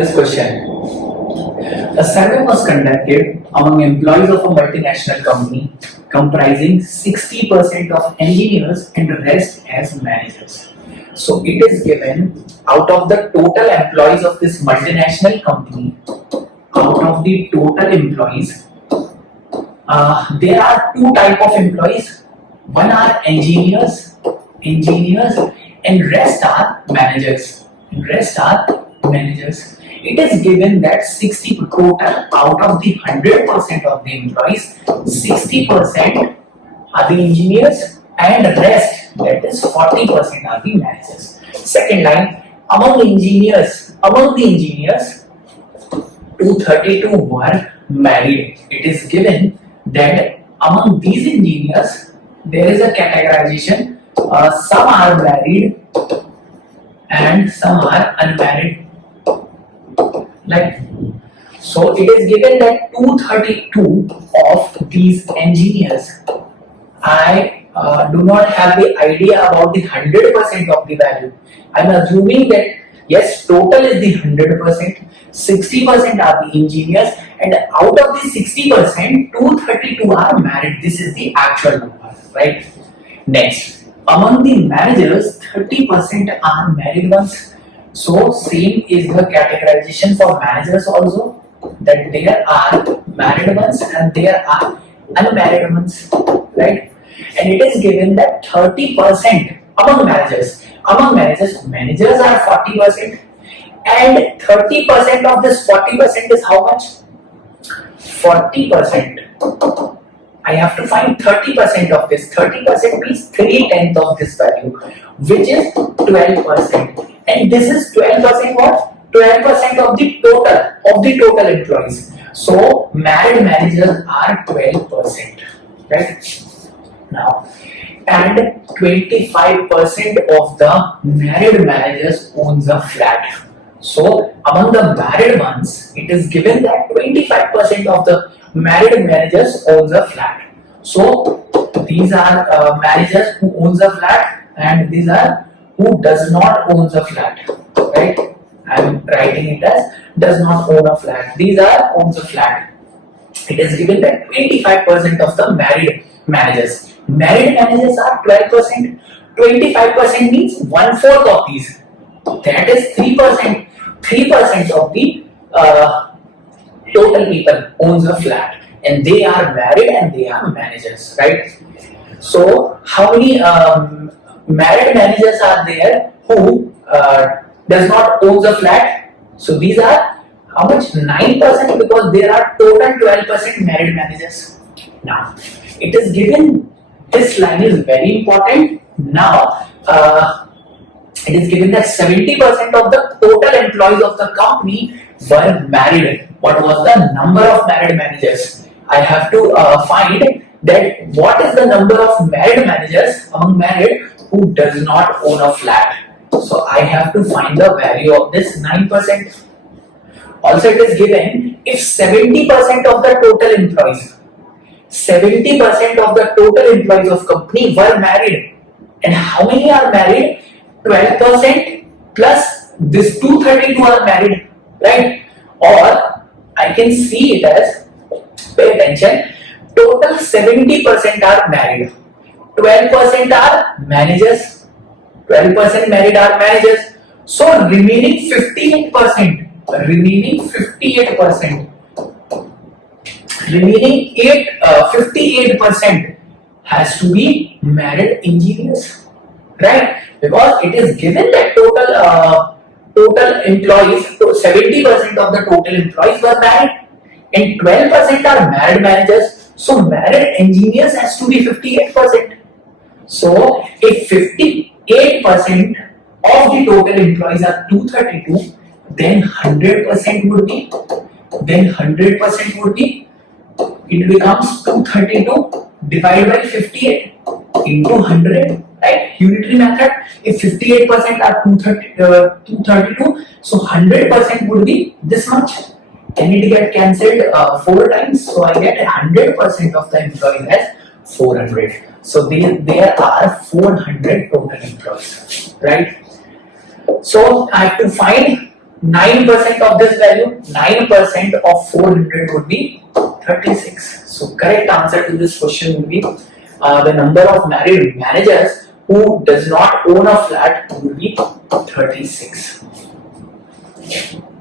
this question. A survey was conducted among employees of a multinational company comprising 60% of engineers and the rest as managers. So it is given out of the total employees of this multinational company, out of the total employees, there are two types of employees. One are engineers, and rest are managers. It is given that 60 total out of the 100% of the employees, 60% are the engineers and rest, that is 40% are the managers. Second line, among the engineers, 232 were married. It is given that among these engineers there is a categorization. Some are married and some are unmarried. So it is given that 232 of these engineers, I do not have the idea about the 100% of the value. I am assuming that yes, total is the 100%, 60% are the engineers, and out of the 60%, 232 are married. This is the actual number, right? Next, among the managers, 30% are married ones. So same is the categorization for managers also, that there are married ones and there are unmarried ones, right? And it is given that 30% among managers are 40%, and 30% of this 40% is how much? 40%. I have to find 30% of this. 30% means 3/10 of this value, which is 12%. And this is 12% what? 12% of the total employees. So married managers are 12%, right? Now, and 25% of the married managers owns a flat. So among the married ones, it is given that 25% of the married managers owns a flat. So these are managers who owns a flat, and these are who does not owns a flat, right? I am writing it as does not own a flat. These are owns a flat. It is given that 25% of the married managers. Married managers are 12%. 25% means 1/4 of these. That is 3%. 3% of the total people owns a flat, and they are married and they are managers, right? So how many married managers are there who does not own a flat? So these are how much? 9%, because there are total 12% married managers. Now it is given, this line is very important. Now it is given that 70% of the total employees of the company were married. What was the number of married managers? I have to find that what is the number of married managers among married who does not own a flat. So I have to find the value of this 9%. Also it is given if 70% of the total employees, 70% of the total employees of company were married, and how many are married? 12% plus this 232 are married, right? Or I can see it as, pay attention, total 70% are married, 12% are managers, 12% married are managers. So remaining 58%, remaining 58% has to be married engineers, right? Because it is given that total employees, 70% of the total employees were married, and 12% are married managers. So married engineers has to be 58%. So if 58% of the total employees are 232, then 100% would be, it becomes 232 divided by 58 into 100, right? Unitary method. If 58% are 232, so 100% would be this much. And it get cancelled 4 times, so I get 100% of the employees as 400. So there are 400 total employees, right? So I have to find 9% of this value, 9% of 400 would be 36. So correct answer to this question would be the number of married managers who does not own a flat would be 36.